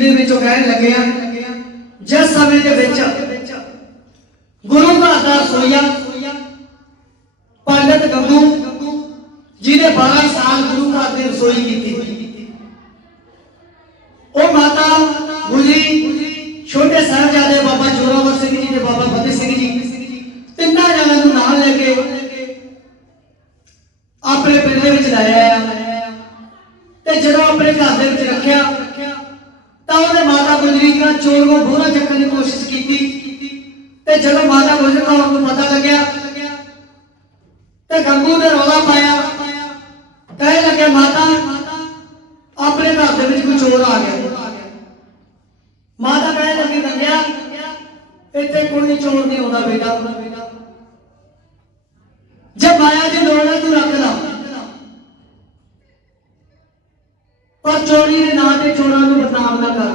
ਦੇ ਵਿੱਚ ਕਹਿਣ ਲੱਗੇ ਆ, ਜਿਸ ਸਮੇਂ ਦੇ ਵਿੱਚ ਗੁਰੂ ਘਰ ਦਾ ਰਸੋਈਆ ਪੰਡਤ ਗੱਗੂ ਜਿਹਨੇ 12 ਸਾਲ ਗੁਰੂ ਘਰ ਦੀ ਰਸੋਈ ਕੀਤੀ। ਉਹ ਮਾਤਾ ਗੁਜਰੀ ਛੋਟੇ ਸਾਹਿਬਜ਼ਾਦੇ ਬਾਬਾ ਜੋਰਾਵਰ ਸਿੰਘ ਜੀ ਤੇ ਬਾਬਾ ਫਤਿਹ ਸਿੰਘ ਜੀ, ਤਿੰਨਾਂ ਜਣਾਂ ਨੂੰ ਨਾਲ ਲੈ ਕੇ ਆਪਣੇ ਪਿੰਡ ਦੇ ਵਿੱਚ ਲਾਇਆ ਤੇ ਜਦੋਂ ਆਪਣੇ ਘਰ ਦੇ ਵਿੱਚ ਰੱਖਿਆ ਤਾਂ ਉਹਨੇ ਮਾਤਾ ਗੁਜਰੀ ਦਾ ਚੋਰ ਨੂੰ ਬੋਰਾ ਚੱਕਣ ਦੀ ਕੋਸ਼ਿਸ਼ ਕੀਤੀ। ਤੇ ਜਦੋਂ ਮਾਤਾ ਗੁਜਰੀ ਕੌਰ ਨੂੰ ਪਤਾ ਲੱਗਿਆ, ਤੇ ਗੰਗੂ ਨੇ ਰੌਲਾ ਪਾਇਆ। ਕਹਿ ਲੱਗੇ, ਮਾਤਾ, ਆਪਣੇ ਘਰ ਦੇ ਵਿੱਚ ਕੋਈ ਚੋਰ ਆ ਗਿਆ। ਮਾਤਾ ਕਹਿ ਲੱਗੀ ਗੰਗਿਆ ਇੱਥੇ ਕੋਈ ਚੋਰ ਨਹੀਂ ਆਉਂਦਾ ਬੇਟਾ। ਜੇ ਮਾਇਆ ਦੀ ਲੋੜ ਤੂੰ ਰੱਖ ਲਾ। ਪਰ ਚੋਰੀ ਦੇ ਨਾਂ ਤੇ ਚੋਰਾਂ ਨੂੰ ਬਦਨਾਮ ਨਾ ਕਰ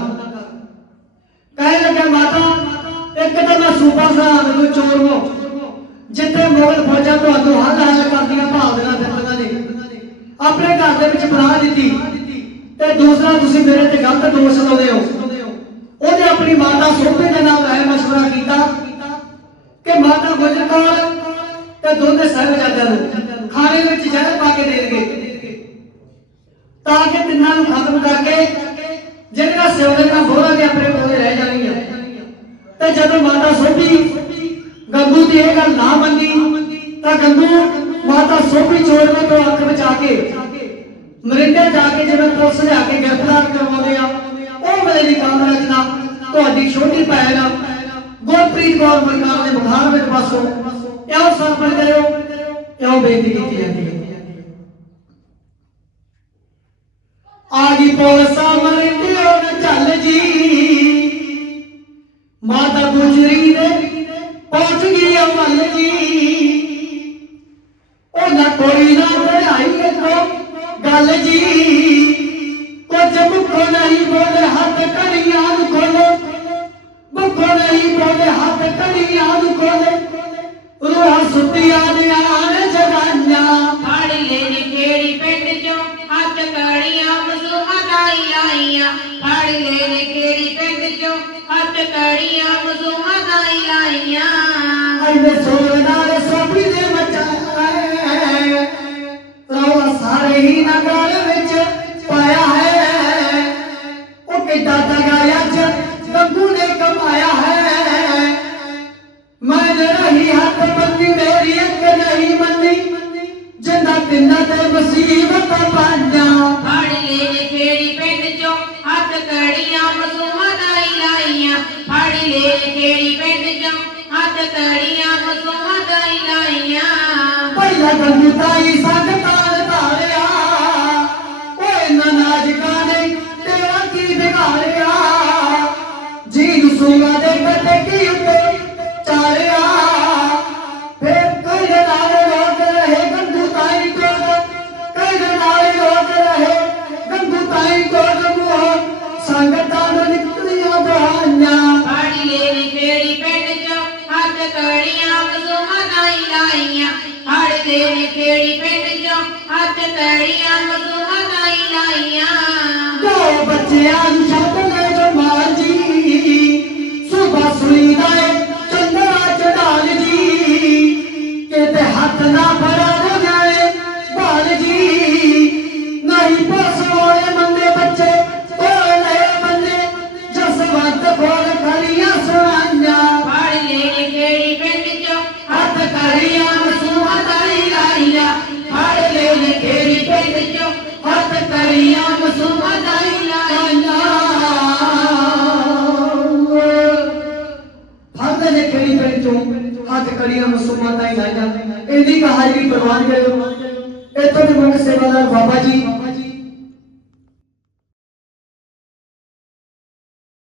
ਕਹਿ ਲੱਗਾ ਮਾਤਾ ਇੱਕ ਤਾਂ ਮੈਂ ਸੂਬਾ ਸਾਹਿਬ ਨੂੰ ਚੋਰ ਹੋ। ਜਿੱਥੇ ਮੁਗਲ ਫੌਜਾਂ ਤੁਹਾਨੂੰ ਹੱਲ ਹੱਲ ਕਰਦੀਆਂ ਭਾਲਦੀਆਂ ਫਿਰਦੀਆਂ ਨੇ। ਆਪਣੇ ਘਰ ਦੇ ਵਿੱਚ ਬਣਾ ਦਿੱਤੀ। ਤੇ ਦੂਸਰਾ, ਤੁਸੀਂ ਮੇਰੇ ਤੇ ਗਲਤ ਦੋਸ਼ ਲਾਉਂਦੇ ਹੋ। ਉਹਨੇ ਆਪਣੀ ਮਾਤਾ ਸੋਭੇ ਦੇ ਨਾਲ ਰਾਏ ਮਸ਼ਵਰਾ ਕੀਤਾ ਕਿ ਮਾਤਾ ਗੁਜਰ ਕੌਰ ਤੇ ਦੋਨੇ ਸਾਹਿਬਜ਼ਾਦਿਆਂ ਨੂੰ ਖਾਣੇ ਵਿੱਚ ਜ਼ਹਿਰ ਪਾ ਕੇ ਦੇਣਗੇ। ਤਾਂ ਕਿ ਤਿੰਨਾਂ ਨੂੰ ਖਤਮ ਕਰਕੇ ਜਿਹੜਾ ਸਿਵਲੇ ਨਾਲ ਬੋਰਾ ਦੇ ਆਪਣੇ ਕੋਲੇ ਰਹਿ ਹੈ ਤੇ ਜਦੋਂ ਮਾਤਾ ਸੋਭੀ ਗੰਗੂ ਦੀ ਇਹ ਗੱਲ ਨਾ ਮੰਨੀ ਤਾਂ ਗੰਗੂ ਮਾਤਾ ਸੋਭੀ ਚੋਰਵੇ ਤੋਂ ਅੱਖ ਬਚਾ ਕੇ ਮਰਿੰਡੇ ਜਾ ਕੇ ਜਿਵੇਂ ਪੁਲਿਸ ਲਿਆ ਕੇ ਗ੍ਰਿਫਤਾਰ ਕਰਵਾਉਂਦੇ ਆ, ਉਹ ਵੇਲੇ ਦੀ ਕਾਲ ਰਚਨਾ ਤੁਹਾਡੀ ਛੋਟੀ ਭੈਣ ਗੁਰਪ੍ਰੀਤ ਕੌਰ ਮਲਕਾਰ ਦੇ ਮੁਖਾਰ ਵਿੱਚ ਪਾਸੋਂ ਇਹੋ ਸਰਪਣ ਕਰਿਓ ਇਹੋ ਬੇਨਤੀ ਕੀਤੀ ਜਾਂਦੀ ਹੈ। ਆਗੀ ਪੋਸਾ ਮਰਿੰਡਿਓ ਗੱਲ ਜੀ। ਕੁਝ ਮੁੱਖੋ ਨਹੀਂ ਬੋਲੇ ਹੱਥ ਕੜੀਆਂ ਨੂੰ ਖੋਲੋ ਮੁੱਖੋ ਨਹੀਂ ਬੋਲੇ ਹੱਥ ਕੜੀਆਂ ਨੂੰ ਖੋਲੇ ਰੂਹਾਂ ਸੁੱਤੀਆਂ ਨੇ ਆਣ ਜਗਾਈਆਂ ਫੜ ਲੈ ਨੀ ਕਿਹੜੀ ਪਿੰਡ ਚੋਂ ਹੱਥ ਕੜੀਆਂ ਮਸੂਹਾ ਦਾਈ ਲਾਈਆਂ ਫੜ ਲੈ ਨੀ ਕਿਹੜੀ ਪਿੰਡ ਚੋਂ ਹੱਥ ਕੜੀਆਂ ਮਸੂਹਾ ਦਾਈ ਲਾਈਆਂ ਐਨੇ ਸੋਹਣੇ ਉਹ ਕਿੱਦਾਂ ਦਗਾਇਆ ਚ ਗੰਗੂ ਨੇ ਕਮਾਇਆ ਹੈ ਮੈਂ ਰਹੀ ਹੱਥ ਬੰਦੀ ਮੇਰੀ ਇੱਕ ਨਹੀਂ ਮੰਨੀ ਜਿੰਦਾ ਤਿੰਨਾਂ ਤੇ ਮੁਸੀਬਤ ਪਾਈਆਂ ਫੜ ਲੈ ਨੀ ਕਿਹੜੀ ਪਿੰਡ ਚੋਂ ਹੱਥ ਕੜੀਆਂ ਮਸੂਹਾ ਦਾਈ ਲਾਈਆਂ ਫੜ ਲੈ ਨੀ ਕਿਹੜੀ ਪਿੰਡ ਚੋਂ ਹੱਥ ਕੜੀਆਂ ਮਸੂਹਾ ਦਾਈ ਲਾਈਆਂ ਬੱਚਿਆਂ ਨੂੰ ਛੱਡ ਲੈ ਜੋ। ਮਾਰ ਸੁਬਾ ਸੁਣੀ ਦਾ ਚੰਦਰਾ ਚੜਾਲ ਜੀ। ਕਿਤੇ ਹੱਥ ਨਾ ਫੜਾ ਹੋ ਜਾਏ ਬਾਲ ਜੀ। ਨਹੀਂ ਪਸੋਏ ਮੰਦੇ ਬੱਚੇ ਓਲੇ ਬੰਦੇ ਜਸਵੰਤ ਕੋਲ ਖੜੀਆਂ ਸੁਣਾਈਆਂ ਫੜ ਲੈ ਕਿਹੜੀ ਪਿੰਡ ਚੋਂ? ਹੱਥ ਕਰੀਆਂ ਮਸੂਆ ਦਾਈ ਲਾਈਆਂ ਫੜ ਲੈ ਕਿਹੜੀ ਪਿੰਡ ਚੋਂ? ਕਰੀਆਂ ਮਸੂਮਾਂ ਦਾਈ ਲਾਈਆਂ ਇਹਦੀ ਕਹਾਣੀ ਪ੍ਰਵਾਨ ਕਰਿਓ ਇਤੋਂ ਦੇ ਮੁੱਖ ਸੇਵਾਦਾਰ ਬਾਬਾ ਜੀ